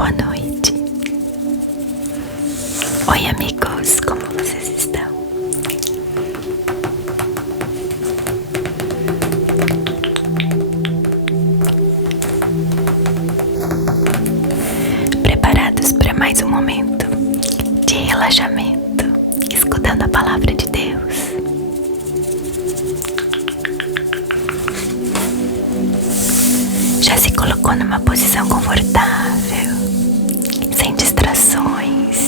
boa noite. Oi, amigos, como vocês estão? Preparados para mais um momento de relaxamento, escutando a palavra de Deus? Já se colocou numa posição confortável, sem distrações?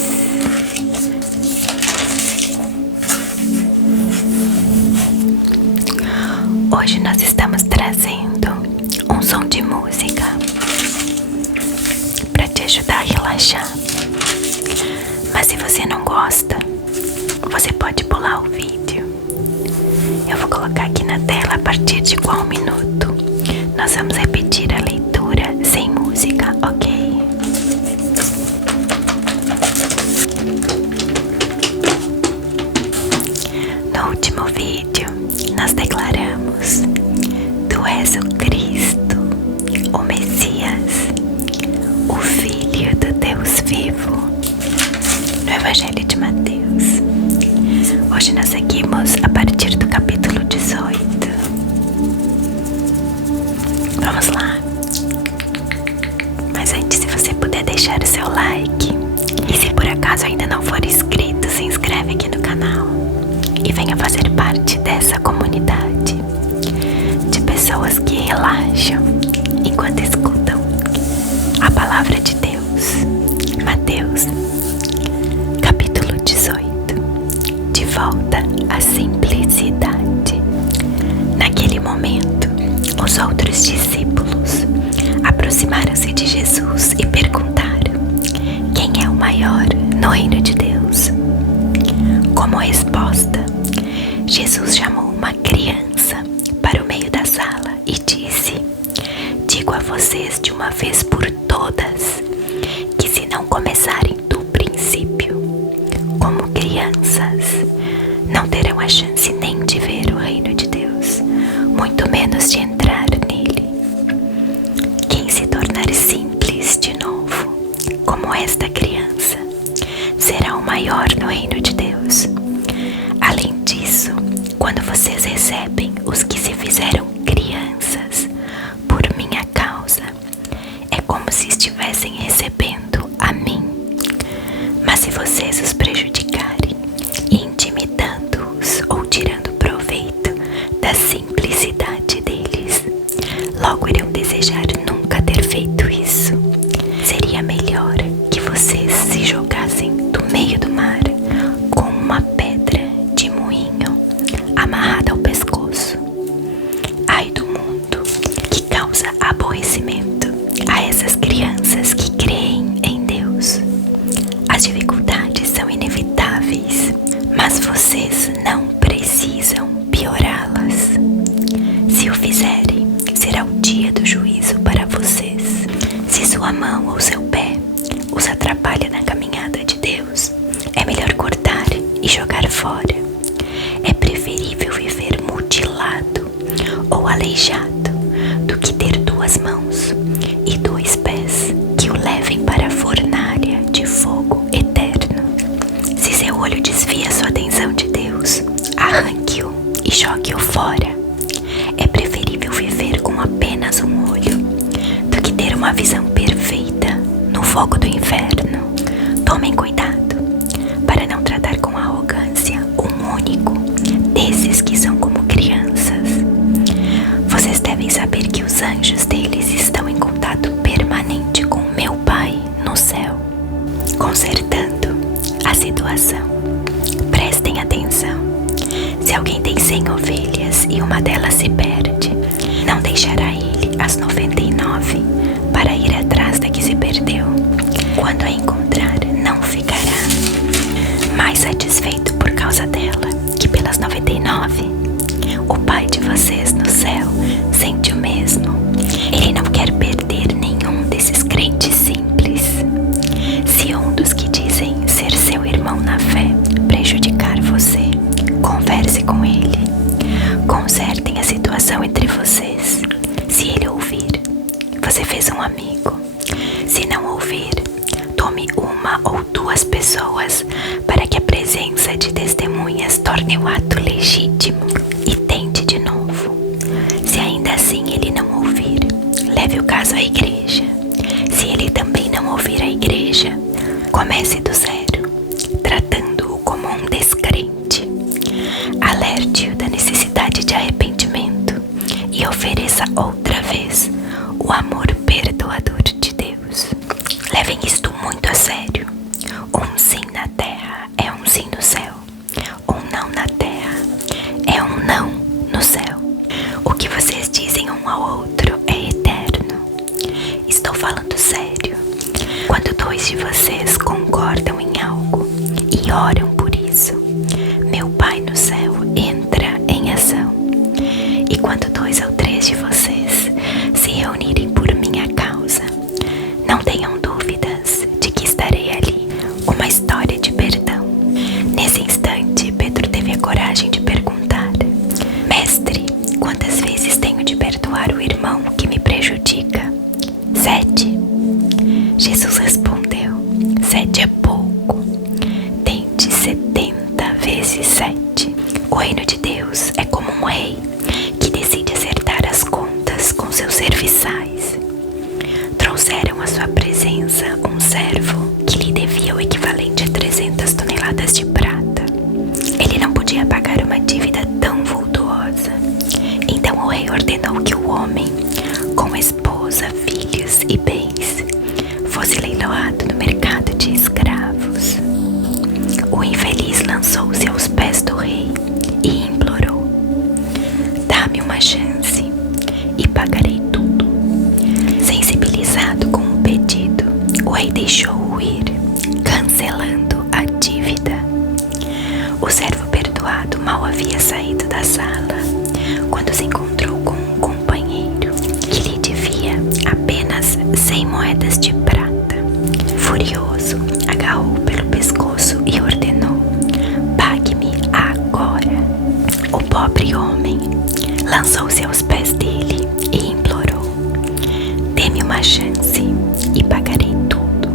Hoje nós estamos trazendo um som de música para te ajudar a relaxar. Mas se você não gosta, você pode pular o vídeo. Eu vou colocar aqui na tela a partir de qual minuto nós vamos repetir a leitura sem música, ok? No último vídeo, nós declaramos: Tu és o Cristo, o Messias, o Filho do Deus vivo, no Evangelho de Mateus. Hoje nós seguimos a partir do capítulo 18. Vamos lá. Mas antes, se você puder deixar o seu like, e se por acaso ainda não for inscrito, se inscreve aqui no canal e venha fazer parte dessa comunidade de pessoas que relaxam enquanto escutam a palavra de Deus. Mateus, capítulo 18. De volta à simplicidade. Naquele momento, os outros discípulos aproximaram-se de Jesus e perguntaram: quem é o maior no reino de Deus? Como resposta, Jesus chamou uma criança para o meio da sala e disse: Digo a vocês de uma vez por todas, que se não começarem do princípio, como crianças, não terão a chance nem de ver o reino de Deus, muito menos de entrar nele. Quem se tornar simples de novo, como esta criança, será o maior no reino de Deus. Além disso, quando vocês recebem os que se fizeram crianças por minha causa, é como se estivessem recebendo a mim. Mas se vocês os prejudicarem, intimidando-os ou tirando proveito da simplicidade deles, logo irão desejar nunca ter feito isso. Seria melhor que vocês se jogassem do meio do mar com uma pedra de moinho amarrada ao pescoço. Ai do mundo que causa aborrecimento a essas crianças que creem em Deus. As dificuldades são inevitáveis, mas vocês não precisam piorá-las. Se o fizerem, será o dia do juízo para vocês. Se sua mão ou seu pé os atrapalha na caminhada de Deus, é melhor cortar e jogar fora. É preferível viver mutilado ou aleijado do que ter duas mãos e dois pés que o levem para a fornalha de fogo eterno. Se seu olho desvia sua atenção de Deus, arranque-o e jogue-o fora. É preferível viver com apenas um olho do que ter uma visão perfeita no fogo do inferno. Tomem cuidado para não tratar com arrogância um único desses que são como crianças. Vocês devem saber que os anjos deles estão em contato permanente com meu Pai no céu, consertando a situação. Prestem atenção. Se alguém tem 100 ovelhas e uma delas se perde, não deixará ele as 99 para ir atrás da que se perdeu. Quando a encontrar, não ficará mais satisfeito por causa dela que pelas 99? O Pai de vocês no céu sente o mesmo. Ele não quer perder nenhum desses crentes simples. Se um dos que dizem ser seu irmão na fé prejudicar você, converse com ele. Consertem a situação entre vocês. Se ele ouvir, você fez um amigo. Se não houver, tome uma ou duas pessoas para que a presença de testemunhas torne o ato legítimo e tente de novo. Se ainda assim ele não ouvir, leve o caso à igreja. Se ele também não ouvir a igreja, comece do zero, tratando-o como um descrente. Alerte-o da necessidade de arrependimento e ofereça outra vez o amor perdoador de Deus. Levem isto muito a sério. Um sim na terra é um sim no céu. Um não na terra é um não no céu. O que vocês dizem um ao outro é eterno. Estou falando sério. Quando dois de vocês concordam em algo e oram por isso, meu Pai no céu entra em ação. E quando 2 ou 3 de vocês se reunirem por minha causa, não tenham dúvidas de que estarei ali. Uma história de perdão. Nesse instante, Pedro teve a coragem de perguntar: Mestre, quantas vezes tenho de perdoar o irmão que me prejudica? 7. Jesus respondeu: 7 é pouco. Tente 70 vezes 7. O reino de Deus é como um rei que decide acertar as contas com seus serviçais. Trouxeram à sua presença um servo que lhe devia o equivalente a 300 toneladas de prata. Ele não podia pagar uma dívida tão vultuosa. Então o rei ordenou que o homem, com esposa, filhos e bens, fosse leiloado no mercado de escravos. O infeliz lançou-se aos pés do rei e implorou: dá-me uma chance e pagarei tudo. Sensibilizado com o pedido, o rei deixou-o ir, cancelando a dívida. O servo perdoado mal havia saído da sala quando se encontrou com um companheiro que lhe devia apenas 100 moedas de prata. Furioso, agarrou-o pelo pescoço e ordenou: pague-me agora. O pobre homem lançou-se aos pés dele e implorou: dê-me uma chance e pagarei tudo.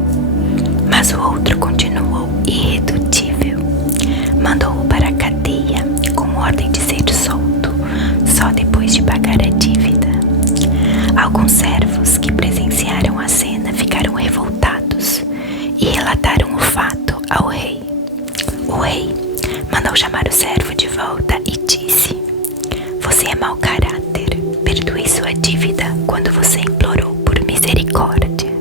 Mas o outro continuou irredutível. Mandou-o para a cadeia com ordem de ser solto só depois de pagar a dívida. Alguns servos que presenciaram a cena ficaram revoltados e relataram o fato ao rei. O rei mandou chamar o servo de volta e disse: você é mau caráter. Perdoe sua dívida quando você implorou por misericórdia.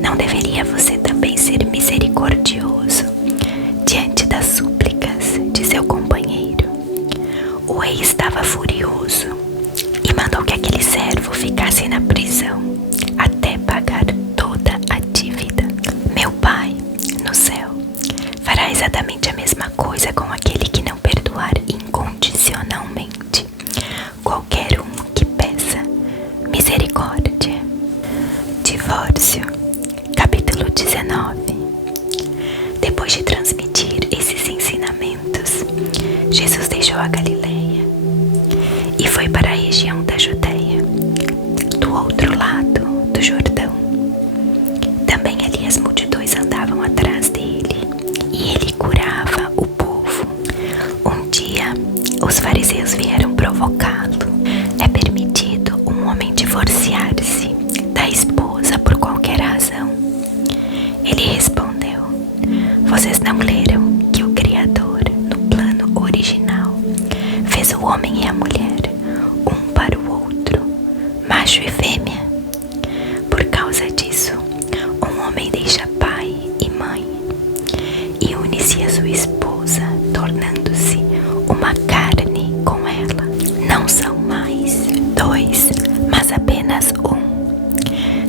Não deveria você também ser misericordioso diante das súplicas de seu companheiro? O rei estava furioso e mandou que aquele servo ficasse na prisão até pagar toda a dívida. Meu Pai no céu fará exatamente a mesma coisa com aquele que não perdoar incondicionalmente qualquer um que peça misericórdia. Divórcio, capítulo 19. Depois de transmitir esses ensinamentos, Jesus deixou a Galileia e foi para a região da Judeia, do outro lado do Jordão. Também ali as multidões andavam atrás dele e ele curava o povo. Um dia, os fariseus vieram provocá-lo. É permitido um homem divorciar-se da esposa por qualquer razão? Ele respondeu: vocês não leram que o Criador, no plano original, fez o homem e a mulher, um para o outro, macho e fêmea? Por causa disso, um homem deixa pai e mãe e une-se a sua esposa, tornando-se uma carne com ela. Não são mais 2, mas apenas um.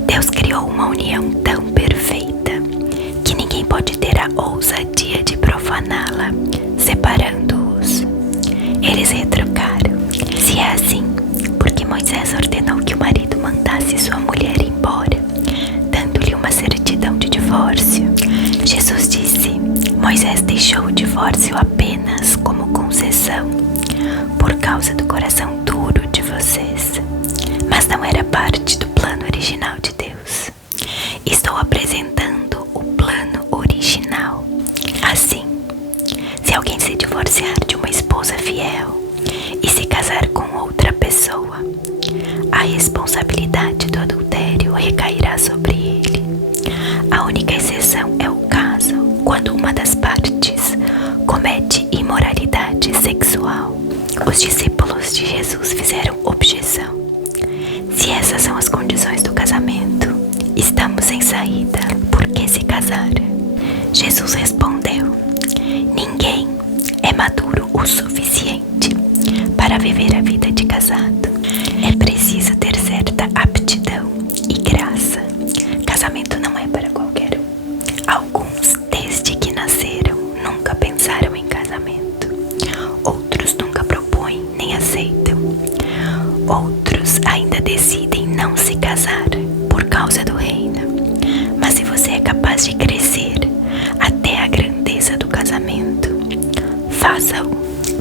Deus criou uma união tão perfeita que ninguém pode ter a ousadia de profaná-la, separando-os. Eles retrucaram: se é assim, porque Moisés ordenou que o marido mandasse sua mulher embora, dando-lhe uma certidão de divórcio. Jesus disse: Moisés deixou o divórcio apenas como concessão, por causa do coração duro de vocês, mas não era parte do plano original de Deus. recairá sobre ele. A única exceção é o caso quando uma das partes comete imoralidade sexual. Os discípulos de Jesus fizeram objeção. Se essas são as condições do casamento, estamos sem saída. Por que se casar? Jesus respondeu: ninguém é maduro o suficiente para viver a vida de casado. É preciso ter certa aptidão e graça. Casamento não é para qualquer um. Alguns, desde que nasceram, nunca pensaram em casamento. Outros nunca propõem nem aceitam. Outros ainda decidem não se casar por causa do reino. Mas se você é capaz de crescer até a grandeza do casamento, faça-o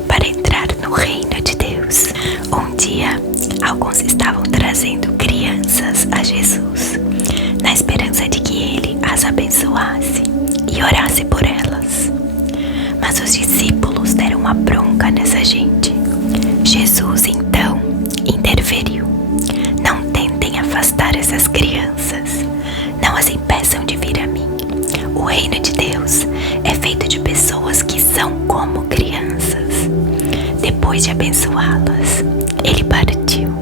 para entrar no reino de Deus. Um dia, alguns estavam trazendo crianças a Jesus, na esperança de que ele as abençoasse e orasse por elas. Mas os discípulos deram uma bronca nessa gente. Jesus então interferiu: não tentem afastar essas crianças, não as impeçam de vir a mim. O reino de Deus é feito de pessoas que são como crianças. Depois de abençoá-las, ele partiu.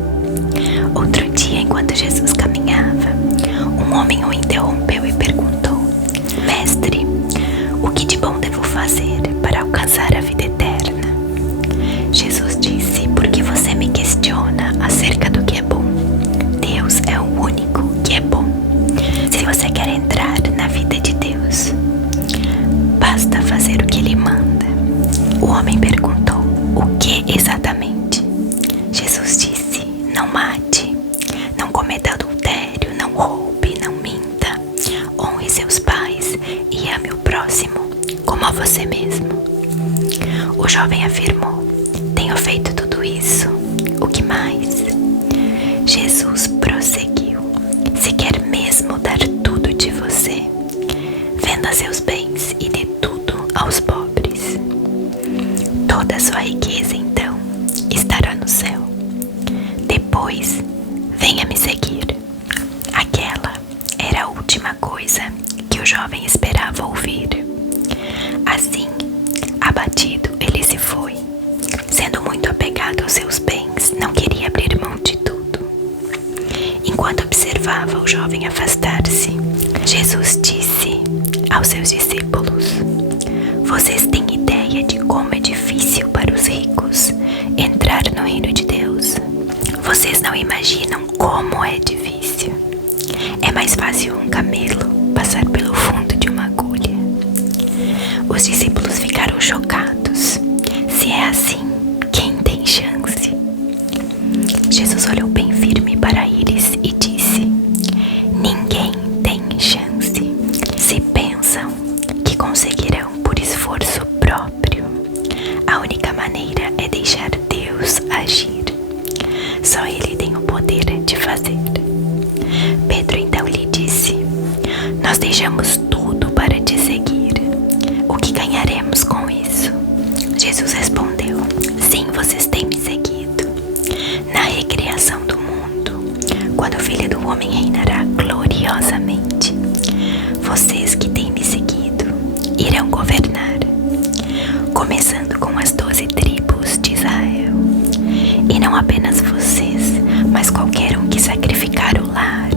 Outro dia, enquanto Jesus caminhava, um homem o interrompeu e perguntou: Mestre, o que de bom devo fazer para alcançar a vida eterna? Jesus disse: por que você me questiona acerca do que é bom? Deus é o único que é bom. Se você quer entrar na vida de Deus, basta fazer o que ele manda. O homem perguntou: o que exatamente? Jesus disse: não mate, não cometa adultério, não roube, não minta, honre seus pais e ame o próximo como a você mesmo. O jovem afirmou: tenho feito tudo isso, o que mais? Jesus prosseguiu: se quer mesmo dar tudo de você, venda seus bens e dê tudo aos pobres. Toda a sua riqueza então estará no céu. Depois, venha me seguir. Aquela era a última coisa que o jovem esperava ouvir. Assim, abatido, ele se foi. Sendo muito apegado aos seus bens, não queria abrir mão de tudo. Enquanto observava o jovem afastar-se, Jesus disse aos seus discípulos: vocês têm ideia de como é difícil para os ricos entrar no reino de Deus? Vocês não imaginam como é difícil. É mais fácil um camelo passar pelo fundo de uma agulha. Os discípulos ficaram chocados. Se é assim, quem tem chance? Jesus olhou bem firme para eles e disse: ninguém tem chance. Se pensam que conseguirão por esforço próprio, a única maneira é deixar Deus agir. Só Ele tem o poder de fazer. Pedro então lhe disse: nós deixamos tudo para te seguir. O que ganharemos com isso? Jesus respondeu: sim, vocês têm me seguido. Na recriação do mundo, quando o Filho do Homem reinará gloriosamente, vocês que têm me seguido irão governar, começando com as 12 tribos de Israel. E não apenas vocês, mas qualquer um que sacrificar o lar,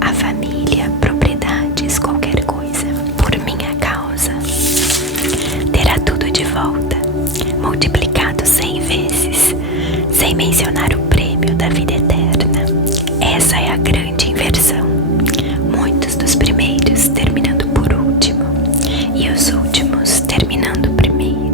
a família, propriedades, qualquer coisa, por minha causa, terá tudo de volta, multiplicado 100 vezes, sem mencionar o prêmio da vida eterna. Essa é a grande inversão. Muitos dos primeiros terminando por último, e os últimos terminando primeiro.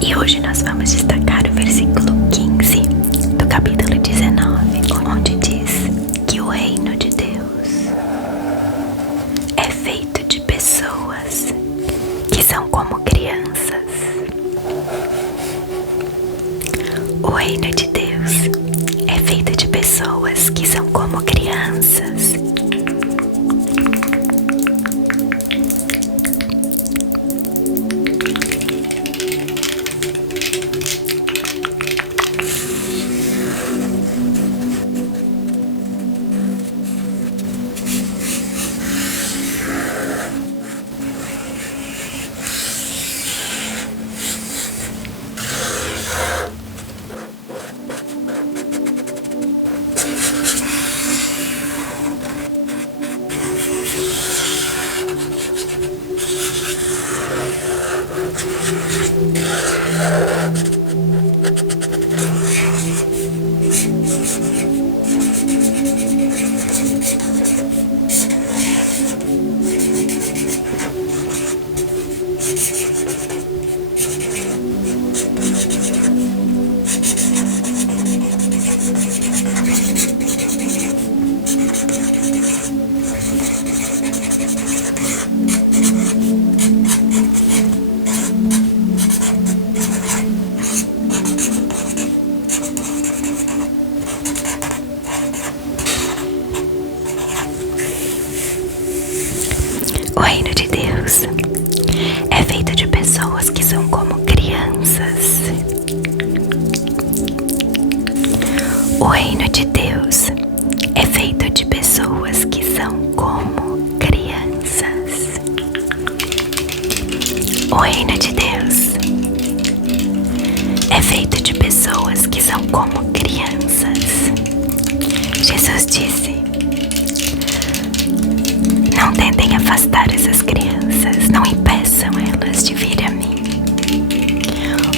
E hoje nós vamos destacar o versículo 15 do capítulo 19, onde diz que o reino de Deus é feito de pessoas que são como crianças. O reino de Deus é feito de pessoas que são como crianças. O reino de Deus é feito de pessoas que são como crianças. O reino de Deus é feito de pessoas que são como crianças. O reino de Deus é feito de pessoas que são como crianças. Jesus disse: não tentem afastar essas crianças, não impeçam elas de vir a mim.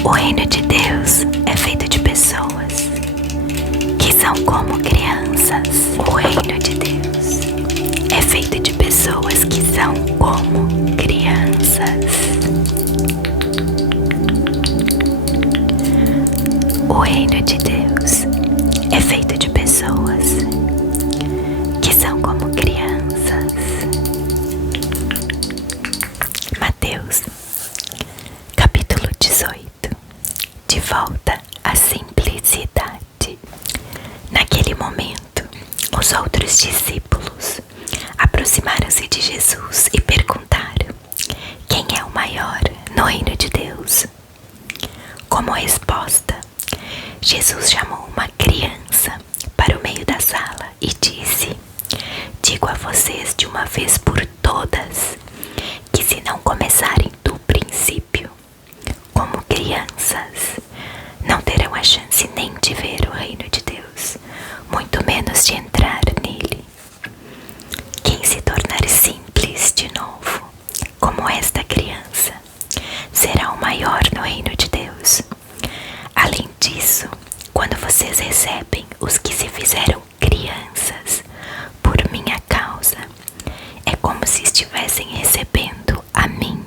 O reino de Deus é feito de pessoas que são como crianças. O reino de Deus é feito de pessoas que são como crianças. O reino de Deus é feito de pessoas que são como crianças. Mateus, capítulo 18. De volta à simplicidade. Naquele momento, os outros discípulos aproximaram-se de Jesus e perguntaram: quem é o maior no reino de Deus? Como resposta, Jesus chamou uma criança para o meio da sala e disse: digo a vocês de uma vez por todas, que se não começarem do princípio, como crianças, não terão a chance nem de ver o reino de Deus, muito menos de entrar nele. Quem se tornar simples de novo, como esta criança, será o maior no reino de Deus. Além disso, quando vocês recebem os que se fizeram crianças por minha causa, é como se estivessem recebendo a mim.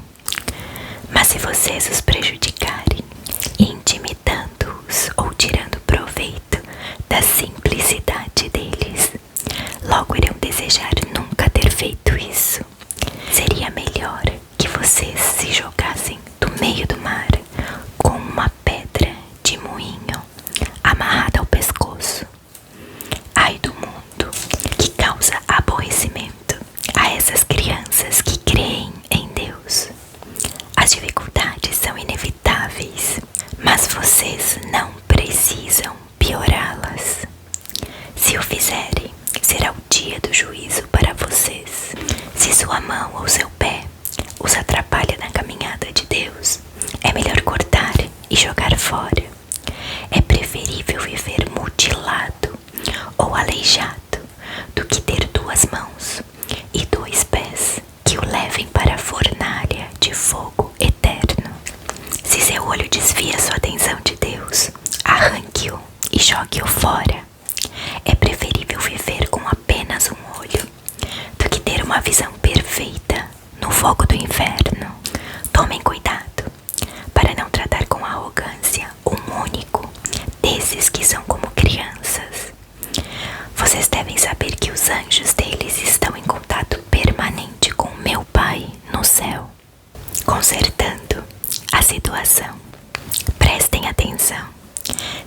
Mas se vocês os prejudicarem, intimidando-os ou tirando proveito da simplicidade deles, logo irão desejar nunca ter feito isso. Seria melhor que vocês se jogassem do meio do mar com uma pedra de moinho amarrada ao pescoço. Ai do mundo que causa aborrecimento a essas crianças que creem em Deus. As dificuldades são inevitáveis, mas vocês não precisam piorá-las. Se o fizerem, será o dia do juízo para vocês. Se sua mão ou seu pé os atrapalha na caminhada de Deus, é melhor cortar e jogar fora. É preferível viver mutilado ou aleijado do que ter 2 mãos e 2 pés que o levem para a fornalha de fogo eterno. Se seu olho desvia sua atenção de Deus, arranque-o e jogue-o fora. É preferível viver com apenas um olho do que ter uma visão perfeita no fogo do inferno. Tomem cuidado para não tratar com arrogância um único desses que são como crianças. Vocês devem saber que os anjos deles estão em contato permanente com o meu Pai no céu, consertando a situação. Prestem atenção.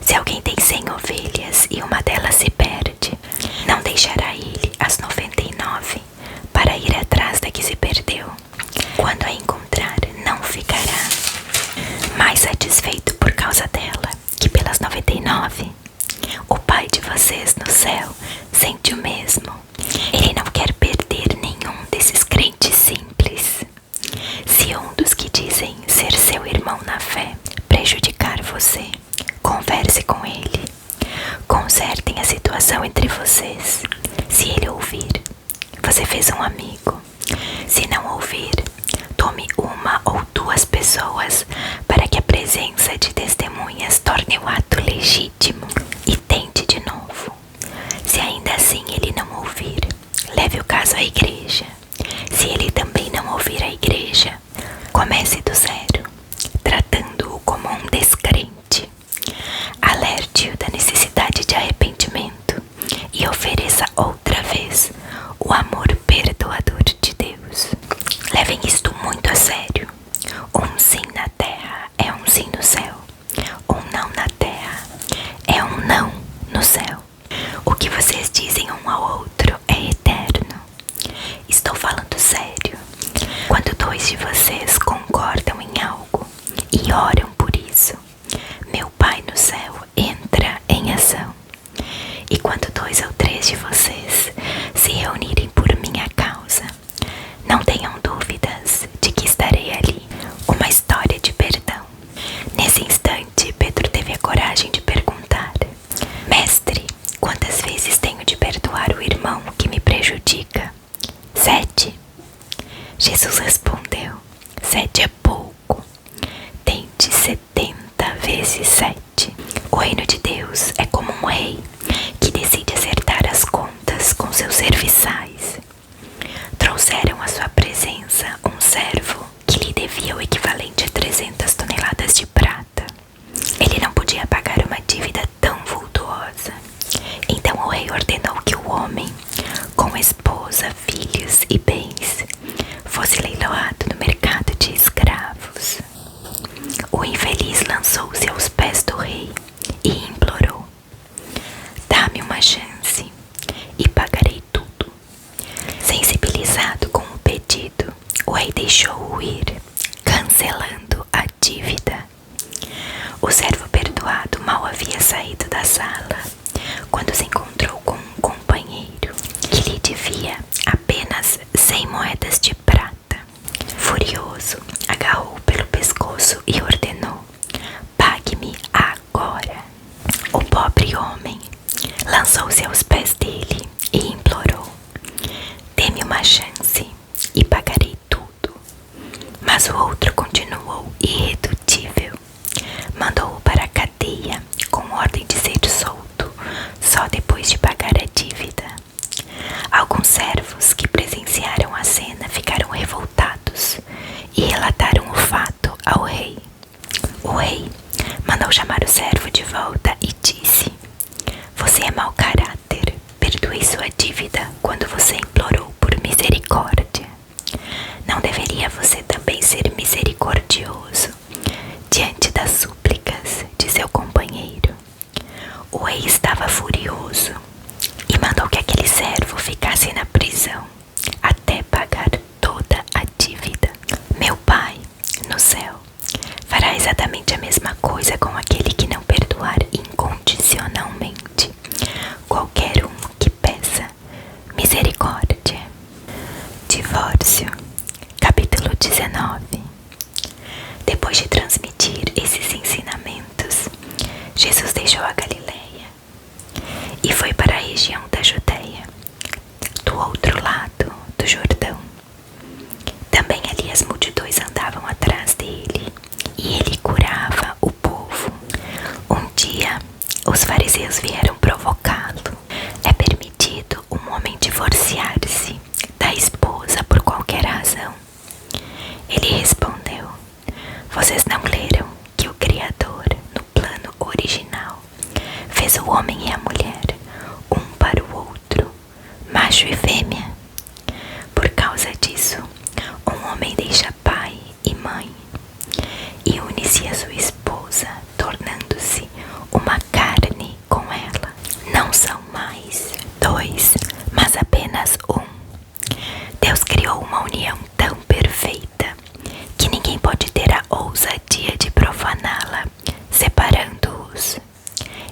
Se alguém tem 100 ovelhas e uma delas se perde, não deixará ele as 99 para ir atrás da que se perdeu. Quando a encontrar, não ficará mais satisfeito por causa dela que pelas 99. O Pai de vocês no céu sente o mesmo. Ele não quer perder nenhum desses crentes simples. Se um dos que dizem ser seu irmão na fé prejudicar você, converse com ele. Consertem a situação entre vocês. Se ele ouvir, você fez um amigo. Se não ouvir, tome 1 ou 2 pessoas para que a presença de testemunhas torne o ato legítimo e tente de novo. Se ainda assim ele não ouvir, leve o caso à igreja. Se ele também não ouvir a igreja, comece do zero, tratando-o como um descrente. Alerte-o da necessidade de arrependimento e ofereça outra vez o amor perdoador de Deus. Levem isto muito a sério. Um sim na terra é um sim no céu. Um não na terra é um não no céu. O que vocês dizem um ao outro é eterno. Estou falando sério. dois de vocês concordam em algo e oram por isso, meu Pai no céu entra em ação. E quando 2 ou 3 de vocês se reunirem por minha causa, não tenham dúvidas de que estarei ali. Uma história de perdão. Nesse instante, Pedro teve a coragem de perguntar: Mestre, quantas vezes tenho de perdoar o irmão que me prejudica? 7. Jesus respondeu: 7 é pouco. Tente 70 vezes 7. O reino de Deus é como um rei que decide acertar as contas com seus serviçais. Trouxeram à sua presença um servo que lhe devia o equivalente a 300 toneladas de prata. Ele não podia pagar uma dívida tão vultuosa. Então o rei ordenou que o homem, com esposa, filhos e bens, fosse leiloado no mercado de escravos. O infeliz lançou-se aos pés do rei e implorou: dá-me uma chance e pagarei tudo. Sensibilizado com o pedido, o rei deixou-o ir, cancelando a dívida. O servo perdoado mal havia saído da sala quando se encontrou com um companheiro que lhe devia apenas 100 moedas de prata. Furioso, agarrou-o pelo pescoço e ordenou: pague-me agora. O pobre homem lançou-se aos pés dele e implorou: dê-me uma chance e pagarei tudo. Mas o outro continuou irredutível. Mandou-o para a cadeia com ordem de ser solto só depois de pagar a dívida. Alguns servos que presenciaram a cena ficaram revoltados e relataram o fato ao rei. O rei mandou chamar o servo de volta e disse: você é mau caráter, perdoei sua dívida quando você implorou por misericórdia. Não deveria você também ser misericordioso diante das súplicas de seu companheiro? O rei estava furioso e mandou que aquele servo ficasse na prisão até pagar toda a dívida. Meu Pai no céu fará exatamente a mesma coisa com aquele que não perdoar incondicionalmente qualquer um que peça misericórdia. Divórcio. Capítulo 19. Depois de transmitir esses ensinamentos, Jesus deixou a Galileia e foi para a região da Judeia, do outro lado do Jordão. Também ali as multidões andavam atrás dele e ele curava o povo. Um dia, os fariseus vieram provocá-lo: é permitido um homem divorciar-se da esposa por qualquer razão? Ele respondeu: vocês não leram que o Criador, no plano original, fez o homem e a mulher, um para o outro, macho e fêmea? Por causa disso, um homem deixa pai e mãe e une-se a sua esposa, tornando-se uma carne com ela. Não são mais 2, mas apenas um. Deus criou uma união tão perfeita que ninguém pode ter a ousadia de profaná-la, separando-os.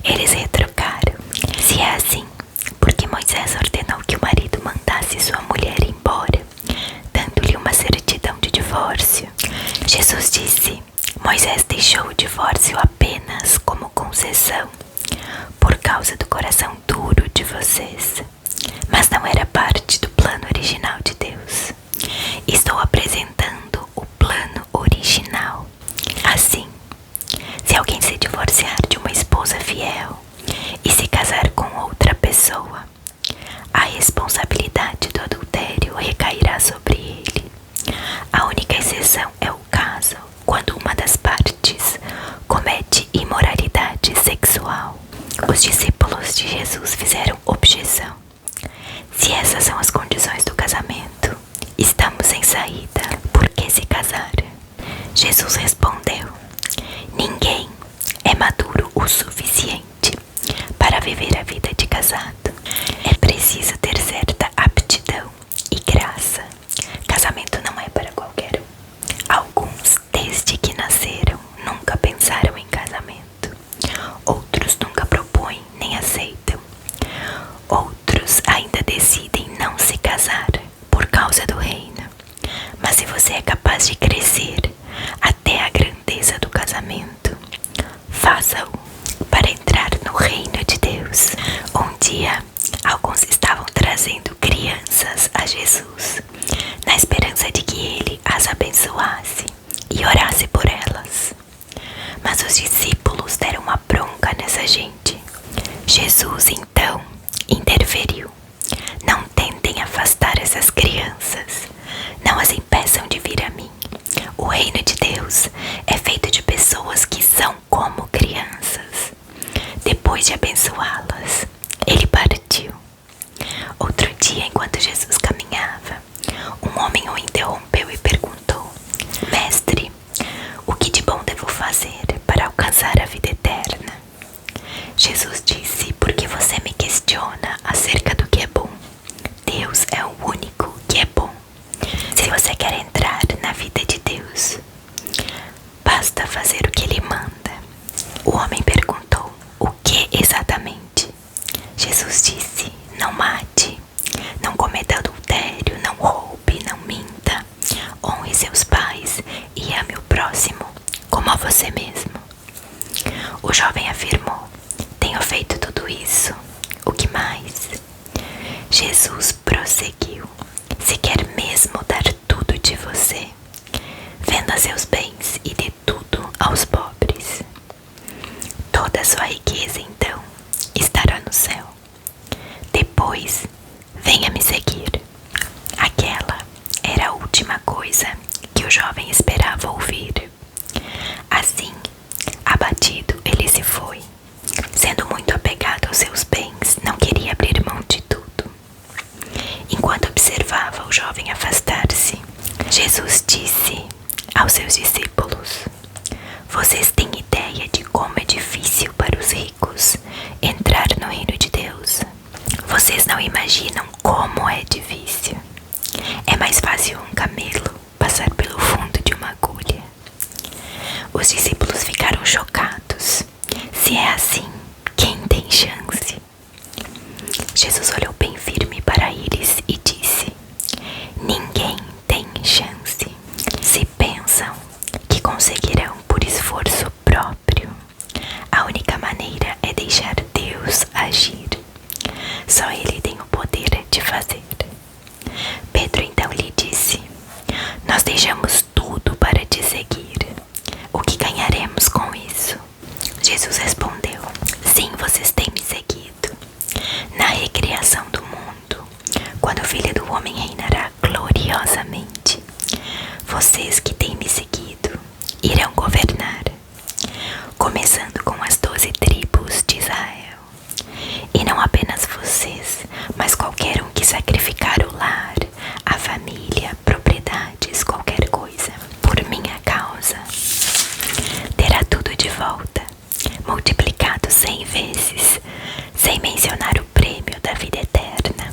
Eles retrucaram: se é assim, porque Moisés ordenou que o marido mandasse sua mulher embora, dando-lhe uma certidão de divórcio? Jesus disse: Moisés deixou o divórcio apenas como concessão, por causa do coração duro de vocês, mas não era parte do plano original de Deus. Estou apresentando o plano original. Assim, se alguém se divorciar de uma esposa fiel e se casar com outra pessoa, a responsabilidade do adultério recairá sobre ele. A única exceção é o caso quando uma das partes comete imoralidade sexual. Os discípulos de Jesus fizeram objeção: se essas são as condições do casamento, estamos sem saída. Por que se casar? Jesus respondeu: ninguém é maduro o suficiente para viver a vida de casado. É preciso ter certa aptidão e graça. Casamento não é para qualquer um. se você é capaz de crescer até a grandeza do casamento, faça-o para entrar no reino de Deus. Um dia, alguns estavam trazendo crianças a Jesus, na esperança de que ele as abençoasse e orasse por elas. Mas os discípulos deram uma bronca nessa gente. Jesus então interferiu. Não tentem afastar essas crianças. Não as impeçam de vir a mim. O reino de Deus é feito de pessoas que são como crianças. Depois de abençoá-las, ele partiu. Outro dia, enquanto Jesus caminhava, um homem o interrompeu e perguntou: Mestre, o que de bom devo fazer para alcançar a vida eterna? Jesus disse: por que você me questiona acerca do que é bom? Deus é o único que é bom. Se você quer entrar na vida de Deus, basta fazer o que ele manda. O homem perguntou: o que exatamente? Jesus disse: não mate, não cometa adultério, não roube, não minta, honre seus pais e ame o próximo como a você mesmo. O jovem afirmou: tenho feito tudo isso. O que mais? Jesus prosseguiu: se quer mesmo dar tudo de você, venda seus bens e dê tudo aos pobres. Toda a sua riqueza então estará no céu. Depois, venha me seguir. Aquela era a última coisa que o jovem esperava ouvir. Assim, abatido, ele se foi. Sendo muito apegado aos seus bens, não queria abrir mão de tudo. Enquanto observava o jovem afastar-se, Jesus disse aos seus discípulos: vocês têm ideia de como é difícil para os ricos entrar no reino de Deus? Vocês não imaginam como é difícil. É mais fácil um camelo passar pelo fundo de uma agulha. Os discípulos ficaram chocados. Se é assim, quem tem chance? Jesus olhou bem firme para eles e disse: ninguém tem chance. Se pensam que conseguirão por esforço próprio, a única maneira é deixar Deus agir. Só Ele tem o poder de fazer. Pedro então lhe disse: nós deixamos tudo para te seguir. O que ganharemos com isso? Jesus respondeu: sim, vocês têm me seguido. Na recriação do mundo, quando o Filho do Homem reinará gloriosamente, vocês que têm me seguido irão governar, começando com as 12 tribos de Israel. E não apenas vocês, mas qualquer um que sacrificar o lar, a família, propriedades, qualquer coisa, por minha causa, terá tudo de volta, multiplicado 100 vezes, sem mencionar o prêmio da vida eterna.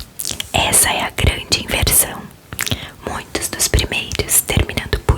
Essa é a grande inversão. Muitos dos primeiros, terminando por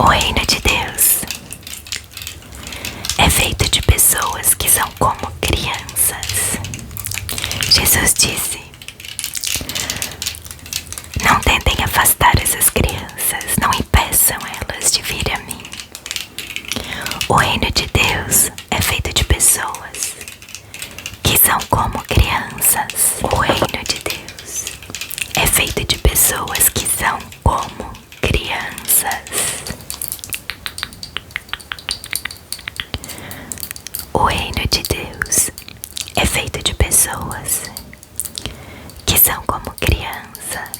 O reino de Deus é feito de pessoas que são como crianças. Jesus disse: não tentem afastar essas crianças, não impeçam elas de vir a mim. O reino de Deus é feito de pessoas que são como crianças. O reino de Deus é feito de pessoas que são como crianças. O reino de Deus é feito de pessoas que são como crianças.